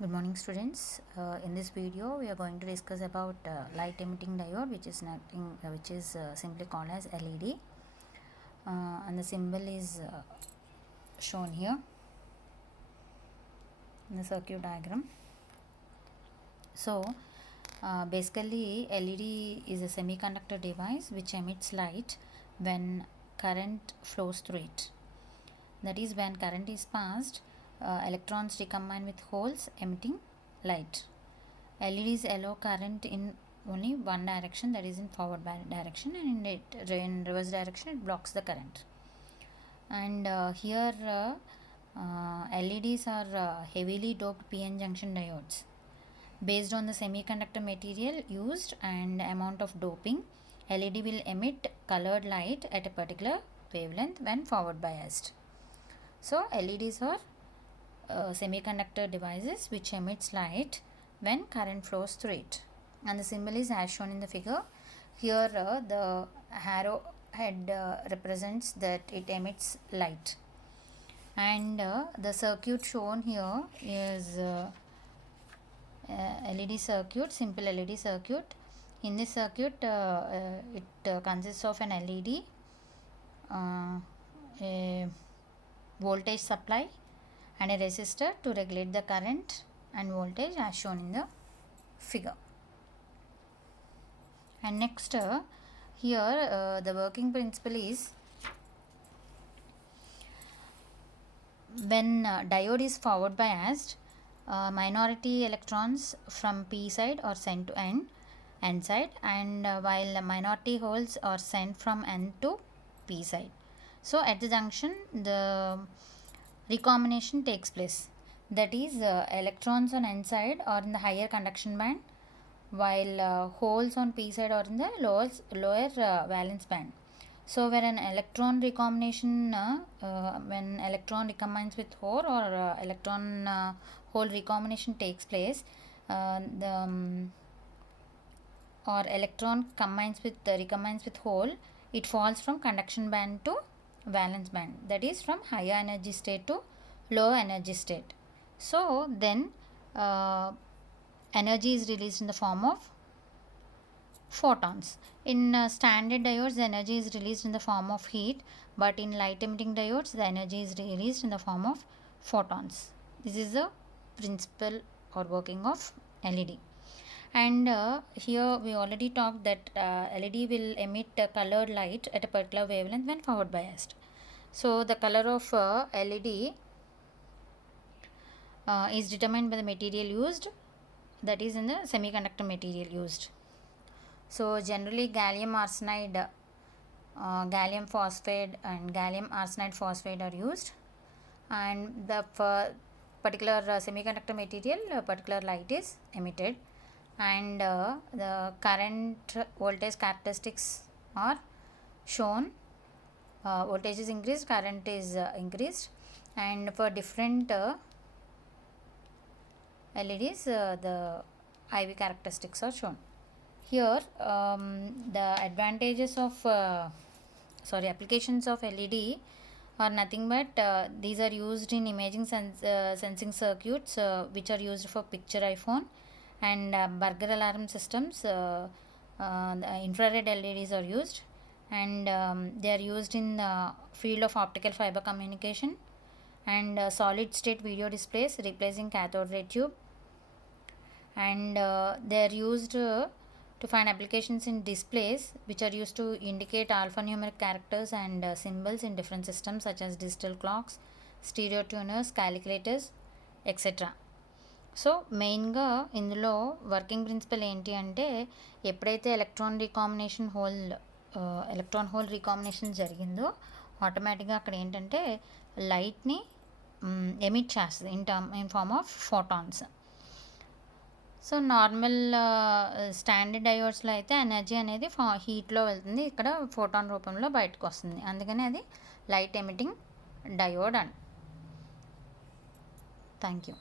Good morning, students. In this video we are going to discuss about light emitting diode, which is nothing which is simply called as LED, and the symbol is shown here in the circuit diagram. So basically LED is a semiconductor device which emits light when current flows through it. That is, when current is passed, electrons recombine with holes emitting light. LEDs allow current in only one direction, that is in forward direction, and in reverse direction it blocks the current. And here LEDs are heavily doped PN junction diodes. Based on the semiconductor material used and amount of doping, LED will emit colored light at a particular wavelength when forward biased. So LEDs are semiconductor devices which emits light when current flows through it, and the symbol is as shown in the figure. Here the arrow head represents that it emits light, and the circuit shown here is LED circuit, simple LED circuit. In this circuit it consists of an LED, a voltage supply and a resistor to regulate the current and voltage as shown in the figure. And next here the working principle is, when diode is forward biased, minority electrons from P side are sent to N side, and while minority holes are sent from N to P side. So at the junction the recombination takes place, that is electrons on N side are in the higher conduction band, while holes on P side are in the lower valence band. So when an electron recombination, when electron recombines with hole, or electron hole recombination takes place, or electron recombines with hole, it falls from conduction band to valence band, that is from higher energy state to low energy state. So then energy is released in the form of photons. In standard diodes the energy is released in the form of heat, but in light emitting diodes the energy is released in the form of photons. This is the principle or working of LED. And here we already talked that LED will emit colored light at a particular wavelength when forward biased. So the color of LED is determined by the material used, that is in the semiconductor material used. So generally gallium arsenide, gallium phosphide and gallium arsenide phosphide are used, and the particular semiconductor material particular light is emitted, and the current voltage characteristics are shown. Voltage is increased, current is increased, and for different LEDs the IV characteristics are shown. Here the advantages of applications of LED are nothing but these are used in imaging sensing circuits which are used for picture iPhone and burglar alarm systems. The infrared LEDs are used, and they are used in the field of optical fiber communication and solid state video displays replacing cathode ray tube, and they are used to find applications in displays which are used to indicate alphanumeric characters and symbols in different systems such as digital clocks, stereo tuners, calculators, etc. So మెయిన్గా ఇందులో working principle ఏంటి అంటే, ఎప్పుడైతే electron hole recombination జరిగిందో ఆటోమేటిక్గా అక్కడ ఏంటంటే లైట్ని ఎమిట్ చేస్తుంది in form of photons. So normal standard డయోడ్స్లో అయితే ఎనర్జీ అనేది హీట్లో వెళ్తుంది, ఇక్కడ ఫోటాన్ రూపంలో బయటకు వస్తుంది, అందుకని అది light emitting diode and. Thank you.